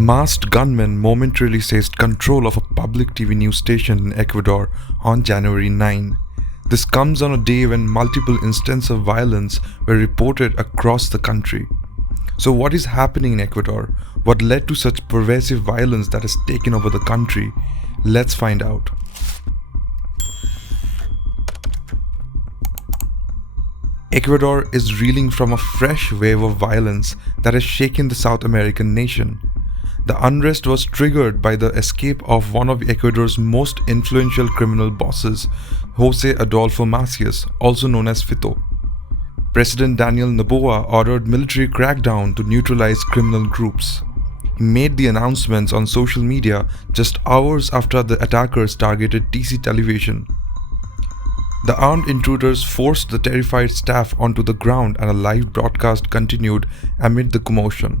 Masked gunmen momentarily seized control of a public TV news station in Ecuador on January 9. This comes on a day when multiple instances of violence were reported across the country. So what is happening in Ecuador? What led to such pervasive violence that has taken over the country? Let's find out. Ecuador is reeling from a fresh wave of violence that has shaken the South American nation. The unrest was triggered by the escape of one of Ecuador's most influential criminal bosses, Jose Adolfo Macías, also known as Fito. President Daniel Noboa ordered military crackdown to neutralize criminal groups. He made the announcements on social media just hours after the attackers targeted TC television. The armed intruders forced the terrified staff onto the ground and a live broadcast continued amid the commotion.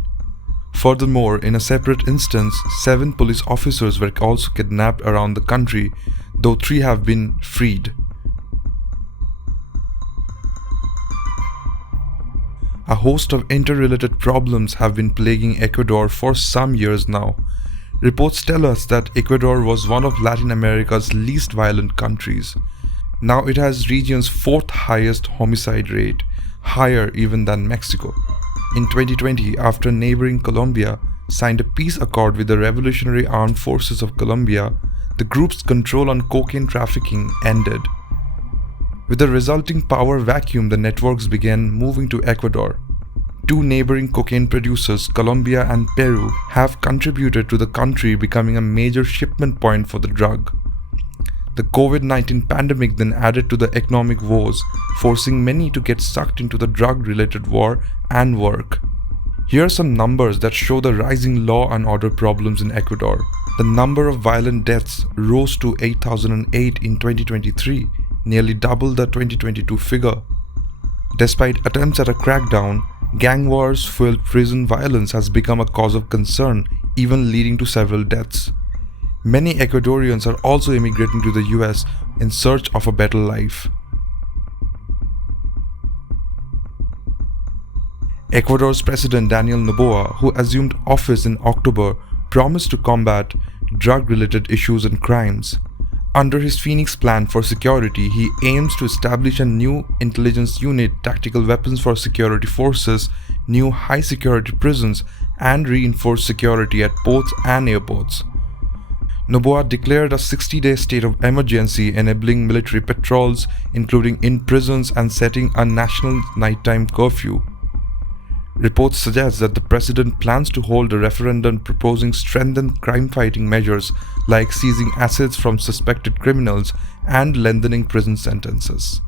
Furthermore, in a separate instance, 7 police officers were also kidnapped around the country, though 3 have been freed. A host of interrelated problems have been plaguing Ecuador for some years now. Reports tell us that Ecuador was one of Latin America's least violent countries. Now it has region's 4th highest homicide rate, higher even than Mexico. In 2020, after neighboring Colombia signed a peace accord with the Revolutionary Armed Forces of Colombia, the group's control on cocaine trafficking ended. With the resulting power vacuum, the networks began moving to Ecuador. 2 neighboring cocaine producers, Colombia and Peru, have contributed to the country becoming a major shipment point for the drug. The COVID-19 pandemic then added to the economic woes, forcing many to get sucked into the drug-related war and work. Here are some numbers that show the rising law and order problems in Ecuador. The number of violent deaths rose to 8,008 in 2023, nearly double the 2022 figure. Despite attempts at a crackdown, gang wars-fueled prison violence has become a cause of concern, even leading to several deaths. Many Ecuadorians are also immigrating to the US in search of a better life. Ecuador's President Daniel Noboa, who assumed office in October, promised to combat drug-related issues and crimes. Under his Phoenix Plan for security, he aims to establish a new intelligence unit, tactical weapons for security forces, new high-security prisons, and reinforced security at ports and airports. Noboa declared a 60-day state of emergency, enabling military patrols, including in prisons, and setting a national nighttime curfew. Reports suggest that the president plans to hold a referendum proposing strengthened crime-fighting measures like seizing assets from suspected criminals and lengthening prison sentences.